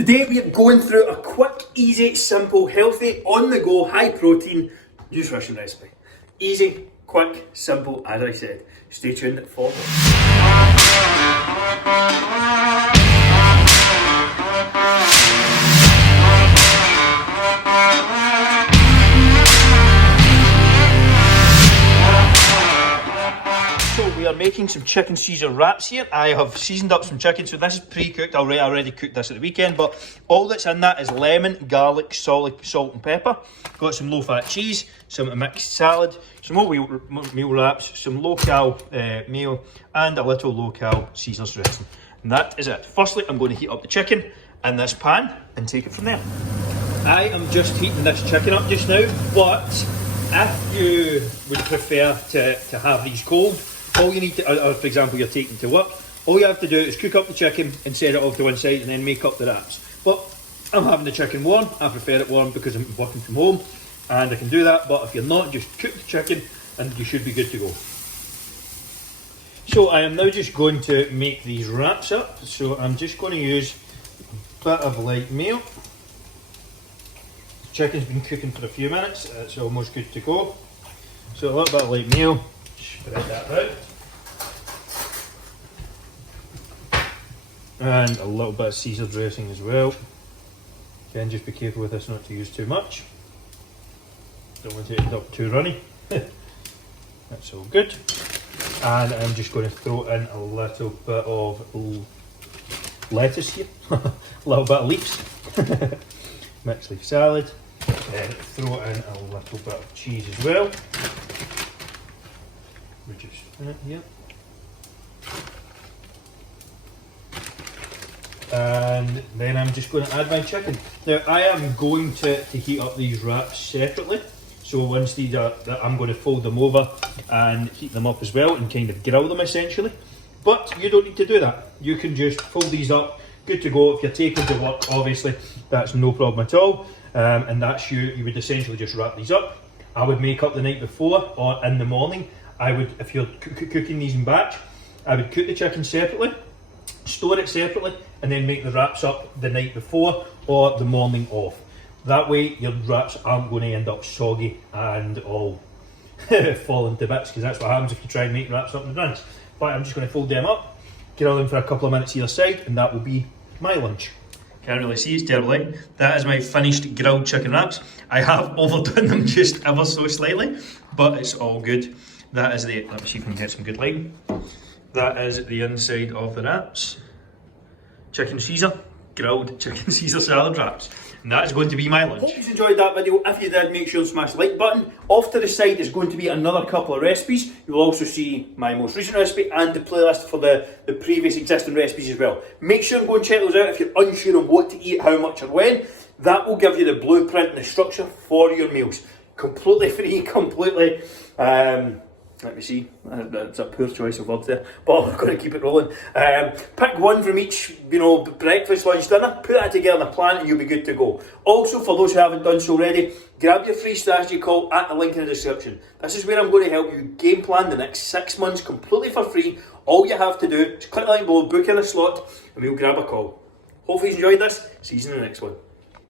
Today we are going through a quick, easy, simple, healthy, on the go, high protein nutrition recipe. Easy, quick, simple, as I said. Stay tuned for we are making some chicken Caesar wraps here. I have seasoned up some chicken, so this is pre-cooked. I already cooked this at the weekend, but all that's in that is lemon, garlic, salt and pepper. Got some low-fat cheese, some mixed salad, some more meal wraps, some low-cal meal, and a little low-cal Caesar's dressing. And that is it. Firstly, I'm going to heat up the chicken in this pan and take it from there. I am just heating this chicken up just now, but if you would prefer to have these cold, all you need to, or for example you're taking to work, all you have to do is cook up the chicken and set it off to one side and then make up the wraps. But I'm having the chicken warm, I prefer it warm because I'm working from home and I can do that, but if you're not, just cook the chicken and you should be good to go. So I am now just going to make these wraps up, so I'm just going to use a bit of light meal. The chicken's been cooking for a few minutes, it's almost good to go. So a little bit of light meal. Spread that out. And a little bit of Caesar dressing as well. Again, just be careful with this not to use too much. Don't want it to end up too runny. That's all good. And I'm just going to throw in a little bit of lettuce here. A little bit of leeks. Mixed leaf salad. And throw in a little bit of cheese as well. Just here. And then I'm just going to add my chicken. Now I am going to heat up these wraps separately. So once these are, I'm going to fold them over and heat them up as well and kind of grill them essentially. But you don't need to do that. You can just fold these up, good to go. If you're taking to work, obviously, that's no problem at all. And that's you would essentially just wrap these up. I would make up the night before or in the morning. I would, if you're cooking these in batch, I would cook the chicken separately, store it separately, and then make the wraps up the night before or the morning of. That way your wraps aren't going to end up soggy and all falling to bits, because that's what happens if you try and make wraps up in advance. But I'm just going to fold them up, grill them for a couple of minutes either side, and that will be my lunch. Can't really see, it's terrible light. That is my finished grilled chicken wraps. I have overdone them just ever so slightly, but it's all good. That is the, let me see if we can get some good lighting. That is the inside of the wraps. Chicken Caesar, grilled chicken Caesar salad wraps. And that is going to be my lunch. Hope you enjoyed that video. If you did, make sure to smash the like button. Off to the side is going to be another couple of recipes. You'll also see my most recent recipe and the playlist for the previous existing recipes as well. Make sure and go and check those out if you're unsure on what to eat, how much or when. That will give you the blueprint and the structure for your meals. Completely free, completely... let me see, that's a poor choice of words there, but I'm going to keep it rolling. Pick one from each, breakfast, lunch, dinner, put that together in a plan and you'll be good to go. Also, for those who haven't done so already, grab your free strategy call at the link in the description. This is where I'm going to help you game plan the next 6 months completely for free. All you have to do is click the link below, book in a slot, and we'll grab a call. Hopefully you enjoyed this. See you in the next one.